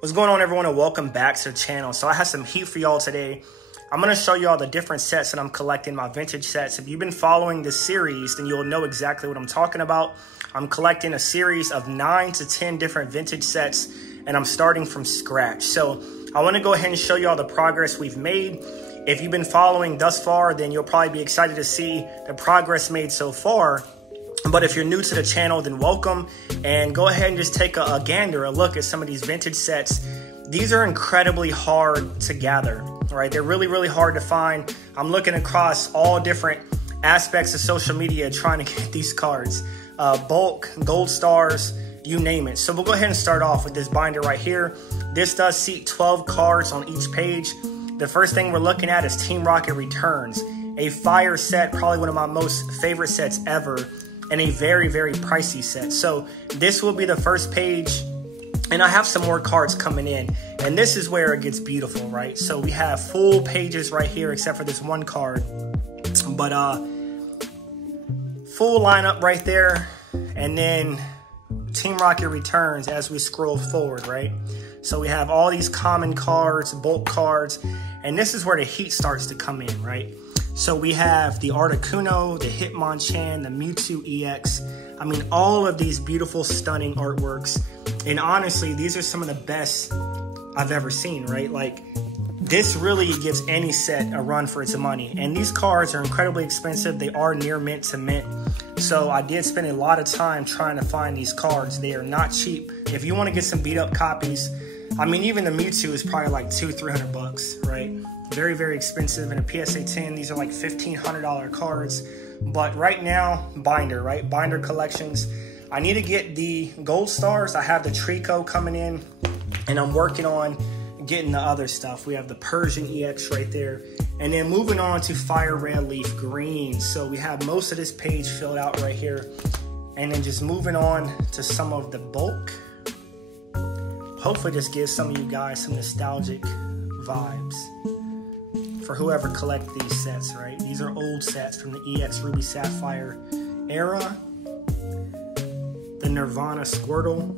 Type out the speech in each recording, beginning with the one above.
What's going on, everyone, and welcome back to the channel. So I have some heat for y'all today. I'm going to show y'all the different sets that I'm collecting, my vintage sets. If you've been following this series, then you'll know exactly what I'm talking about. I'm collecting a series of 9 to 10 different vintage sets, and I'm starting from scratch. So I want to go ahead and show y'all the progress we've made. If you've been following thus far, then you'll probably be excited to see the progress made so far. But if you're new to the channel, then welcome, and go ahead and just take a gander, a look at some of these vintage sets. These are incredibly hard to gather, right? They're really, really hard to find. I'm looking across all different aspects of social media trying to get these cards. Bulk, gold stars, you name it. So we'll go ahead and start off with this binder right here. This does seat 12 cards on each page. The first thing we're looking at is Team Rocket Returns, a fire set, probably one of my most favorite sets ever, and a very, very pricey set. So this will be the first page, and I have some more cards coming in, and this is where it gets beautiful, right? So we have full pages right here, except for this one card, but full lineup right there, and then Team Rocket Returns as we scroll forward, right? So we have all these common cards, bulk cards, and this is where the heat starts to come in, right? So we have the Articuno, the Hitmonchan, the Mewtwo EX. I mean, all of these beautiful, stunning artworks. And honestly, these are some of the best I've ever seen, right? Like, this really gives any set a run for its money. And these cards are incredibly expensive. They are near mint to mint. So I did spend a lot of time trying to find these cards. They are not cheap. If you want to get some beat up copies, I mean, even the Mewtwo is probably like $200-300 bucks, right? Very, very expensive. In a PSA 10, these are like $1,500 cards. But right now, binder, right? Binder collections. I need to get the gold stars. I have the Trico coming in, and I'm working on getting the other stuff. We have the Persian EX right there. And then moving on to Fire Red Leaf Green. So we have most of this page filled out right here. And then just moving on to some of the bulk. Hopefully this gives some of you guys some nostalgic vibes for whoever collect these sets, right? These are old sets from the EX Ruby Sapphire era. The Nirvana Squirtle.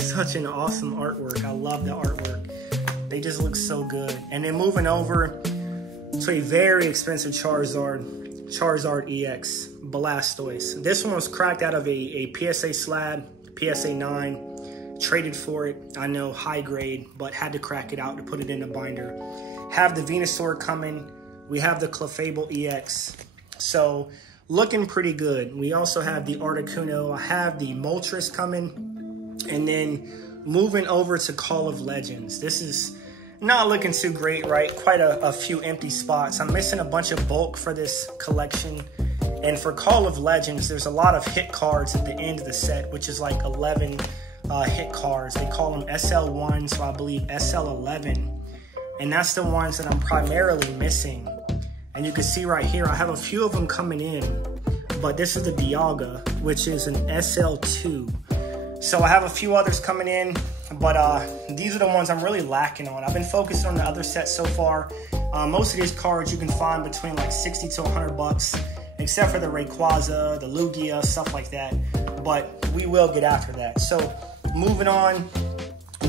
Such an awesome artwork. I love the artwork. They just look so good. And then moving over to a very expensive Charizard EX Blastoise. This one was cracked out of a PSA slab, PSA 9. Traded for it. I know, high grade, but had to crack it out to put it in the binder. Have the Venusaur coming. We have the Clefable EX. So looking pretty good. We also have the Articuno. I have the Moltres coming. And then moving over to Call of Legends. This is not looking too great, right? Quite a few empty spots. I'm missing a bunch of bulk for this collection. And for Call of Legends, there's a lot of hit cards at the end of the set, which is like 11 hit cards. They call them SL1, so I believe SL11. And that's the ones that I'm primarily missing. And you can see right here, I have a few of them coming in, but this is the Dialga, which is an SL2. So I have a few others coming in, but these are the ones I'm really lacking on. I've been focused on the other sets so far. Most of these cards you can find between like 60 to 100 bucks, except for the Rayquaza, the Lugia, stuff like that. But we will get after that. So moving on,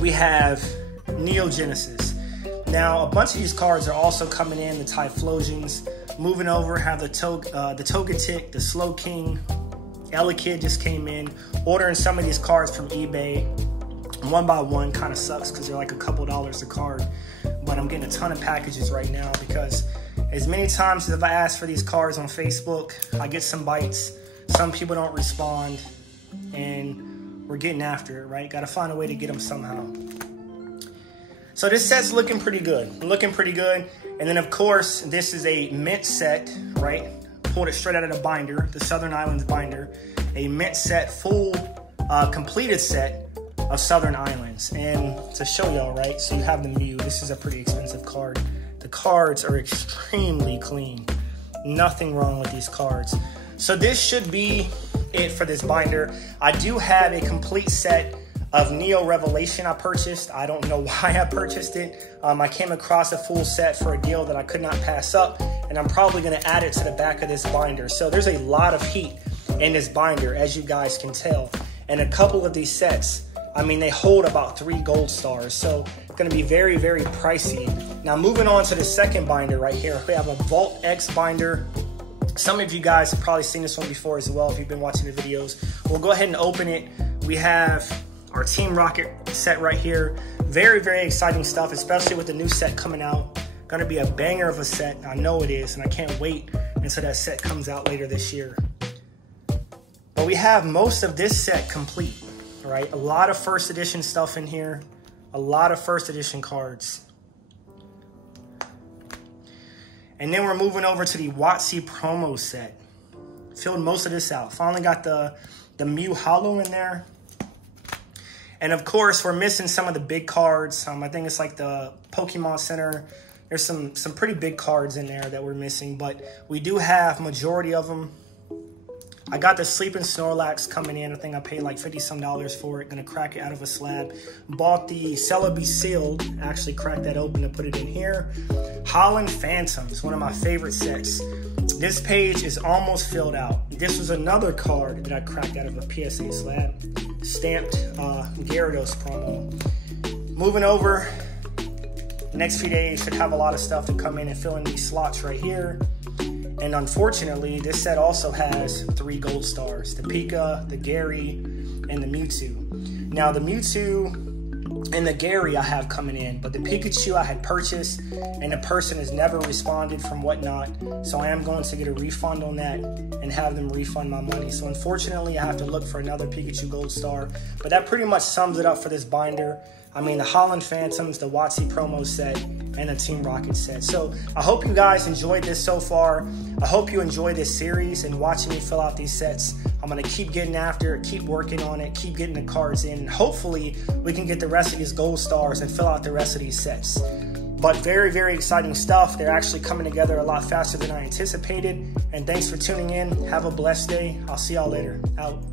we have Neo Genesis. Now, a bunch of these cards are also coming in, the Typhlosions. Moving over, have the Togetic, the Slowking, Elekid just came in. Ordering some of these cards from eBay, one by one, kind of sucks because they're like a couple dollars a card. But I'm getting a ton of packages right now because as many times as I ask for these cards on Facebook, I get some bites. Some people don't respond, and we're getting after it, right? Got to find a way to get them somehow. So this set's looking pretty good. Looking pretty good. And then, of course, this is a mint set, right? Pulled it straight out of the binder, the Southern Islands binder. A mint set, full completed set of Southern Islands. And to show y'all, right? So you have the Mew. This is a pretty expensive card. The cards are extremely clean. Nothing wrong with these cards. So this should be it for this binder. I do have a complete set of Neo Revelation I purchased. I don't know why I purchased it. I came across a full set for a deal that I could not pass up, and I'm probably going to add it to the back of this binder. So there's a lot of heat in this binder, as you guys can tell. And a couple of these sets I mean, they hold about 3 gold stars, so it's going to be very, very pricey. Now, moving on to the second binder right here, we have a Vault X binder. Some of you guys have probably seen this one before as well if you've been watching the videos. We'll go ahead and open it. We have our Team Rocket set right here. Very, very exciting stuff, especially with the new set coming out. Gonna be a banger of a set. I know it is, and I can't wait until that set comes out later this year. But we have most of this set complete, right? A lot of first edition stuff in here. A lot of first edition cards. And then we're moving over to the WotC promo set. Filled most of this out. Finally got the Mew Hollow in there. And of course, we're missing some of the big cards. I think it's like the Pokemon Center. There's some pretty big cards in there that we're missing, but we do have majority of them. I got the Sleeping Snorlax coming in. I think I paid like $50 some for it. Gonna crack it out of a slab. Bought the Celebi Sealed. Actually cracked that open to put it in here. Holland Phantoms, one of my favorite sets. This page is almost filled out. This was another card that I cracked out of a PSA slab. Stamped Gyarados promo. Moving over. Next few days should have a lot of stuff to come in and fill in these slots right here. And unfortunately, this set also has 3 gold stars. The Pika, the Gary, and the Mewtwo. Now, the Mewtwo and the Gary I have coming in, but the Pikachu I had purchased, and the person has never responded from whatnot. So I am going to get a refund on that and have them refund my money. So unfortunately, I have to look for another Pikachu gold star. But that pretty much sums it up for this binder. I mean, the Holland Phantoms, the WotC promo set, and the Team Rocket set. So I hope you guys enjoyed this so far. I hope you enjoy this series and watching me fill out these sets. I'm going to keep getting after it, keep working on it, keep getting the cards in. Hopefully, we can get the rest of these gold stars and fill out the rest of these sets. But very, very exciting stuff. They're actually coming together a lot faster than I anticipated. And thanks for tuning in. Have a blessed day. I'll see y'all later. Out.